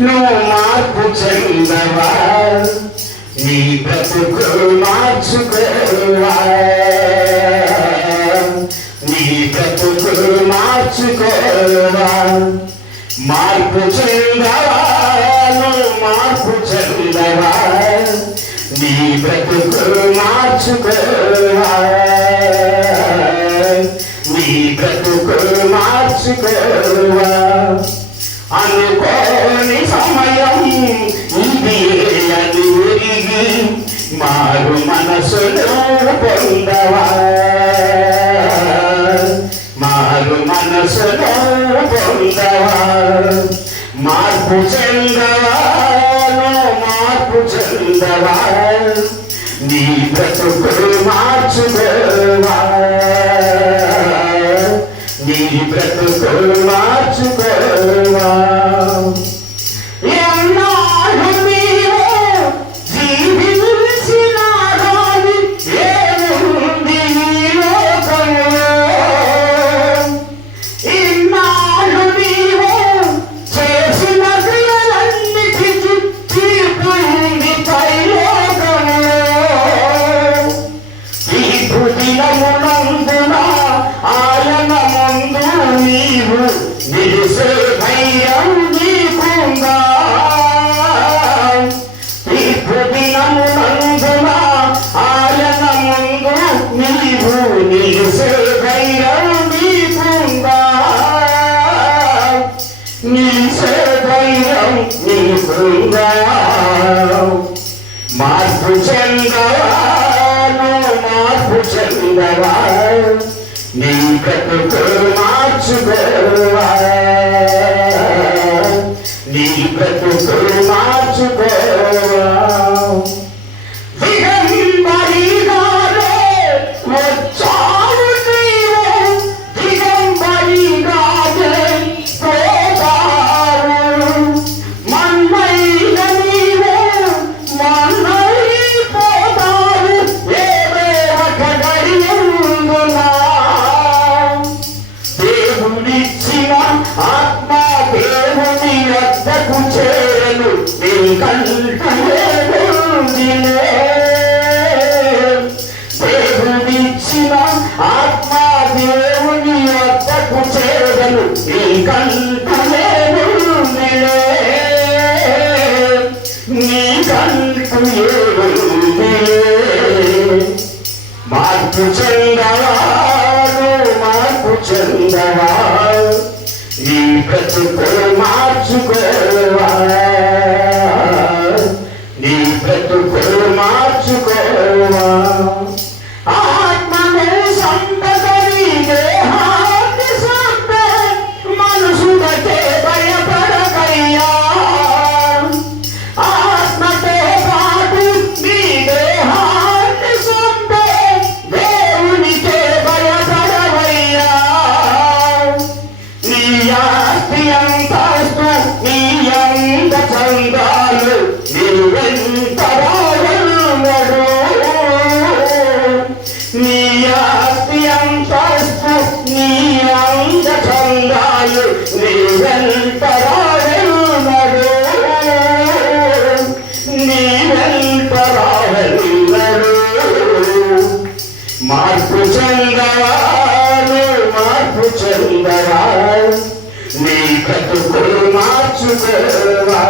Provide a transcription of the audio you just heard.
నువ్వు మార్పు చెందవా, నీ బ్రతుకు మార్చుకోవా, నీ బ్రతుకు మార్చుకోవా. మార్పు చెందవా, నువ్వు మార్పు చెందవా, నీ బ్రతుకు మార్చుకోవా, నీ బ్రతుకు మార్చుకోవా. అనుకోని సమయం ఇది అని ఎరిగి మారు మనసును పొందవా, మారు మనసును పొందవా. మార్పు చెందవా, మార్పు చెందవా, నీ బ్రతుకు మార్చుకోవా, నీ బ్రతుకు మార్చుకోవా. ఎన్నాళ్ళు నీవు జీవించిన రాని ఏముంది ఈ లోకంలో, ఇన్నాళ్ళు నీవు చేసిన క్రియలన్నిటికీ తీర్పు ఉంది పైలోకంలో. తీర్పు దినమునందున ఆయన ముందు నీవు నిలిసే ధైర్యం నీకుందా. తీర్పు దినమునందున ఆయన ముందు నీవు నిలిసే ధైర్యం నీకుందా, నిలిసే ధైర్యం నీకుందా. మార్పు చెందవా, మార్పు చెందవా, నీ బ్రతుకు మార్చుకోవా, నీ బ్రతుకు మార్చుకోవా. దిగంబరిగానే వచ్చావు నీవు, దిగంబరిగానే పోతావు. మన్నైన నీవు మన్నైపోతావు ఏదో ఒక గడియందునా. దేవుడిచ్చిన ఆత్మ దేవుని వద్దకు చేరను, నీ కంటనే ఉందిలే. దేవుడిచ్చిన ఆత్మ దేవుని వద్దకు చేరను, నీ కంటనే ఉందిలే, నీ కంటు ఉందిలే. మార్పు చెందవా, మార్పు చెందవా, నీ బ్రతుకు మార్చుకోవా, నీ బ్రతుకు మార్చుకోవా. ఆత్మను సంపదని దేహాన్ని సంపే మనుషులకే భయపడకయ్యా. ఆత్మతో పాటు నీ దేహాన్ని సంపే దేవునికే భయపడవయ్యా. నీ ఆస్తి అంతస్తు నీ అంత చందాలు నీవెంత రాయన్నడు. నీ ఆస్తి అంతస్తు నీ అంత చందాలు నీవెంత రాయన్నడు, నీవెంత రాయన్నడు. మార్పు చెందవా, మార్పు చెందవా, నీ బ్రతుకు మార్చుకోవా.